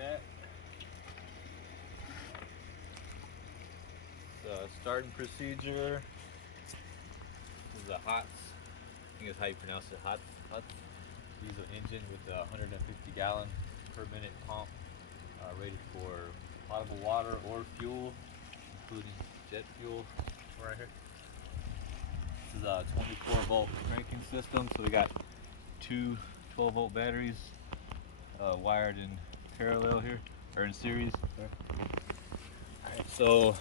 back. The starting procedure is the HOTS. I think that's how you pronounce it, HOTS. Diesel engine with a 150 gallon per minute pump, rated for potable water or fuel, including jet fuel. Right here. This is a 24 volt cranking system, so we got two 12 volt batteries wired in parallel here, or in series. Alright, so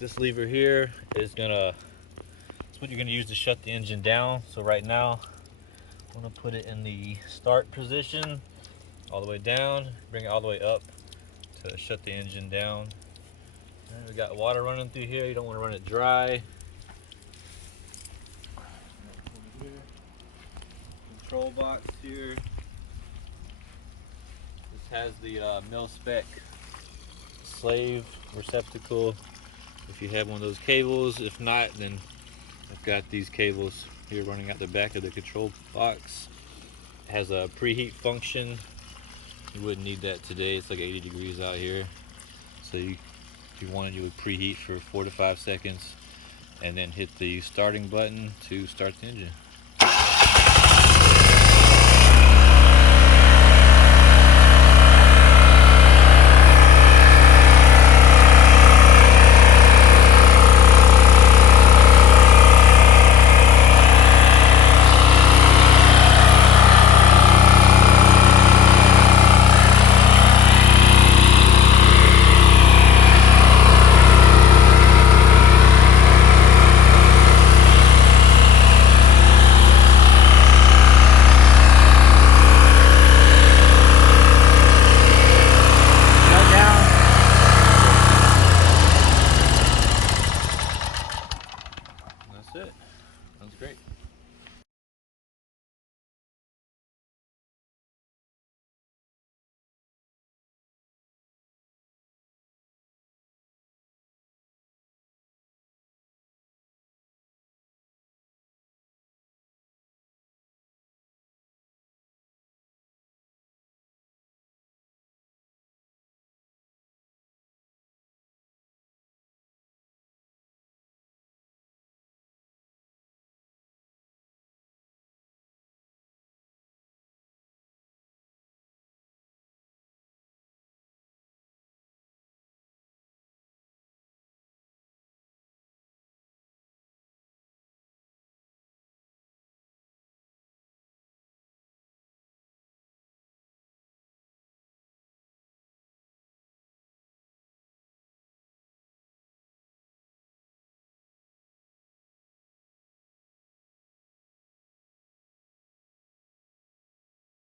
this lever here is it's what you're gonna use to shut the engine down. So right now, I'm gonna put it in the start position, all the way down, bring it all the way up to shut the engine down. And we got water running through here. You don't want to run it dry. Control box here. This has the mil spec slave receptacle if you have one of those cables. If not, then I've got these cables here running out the back of the control box. It has a preheat function. You wouldn't need that today. It's like 80 degrees out here. So if you wanted, you would preheat for 4 to 5 seconds and then hit the starting button to start the engine.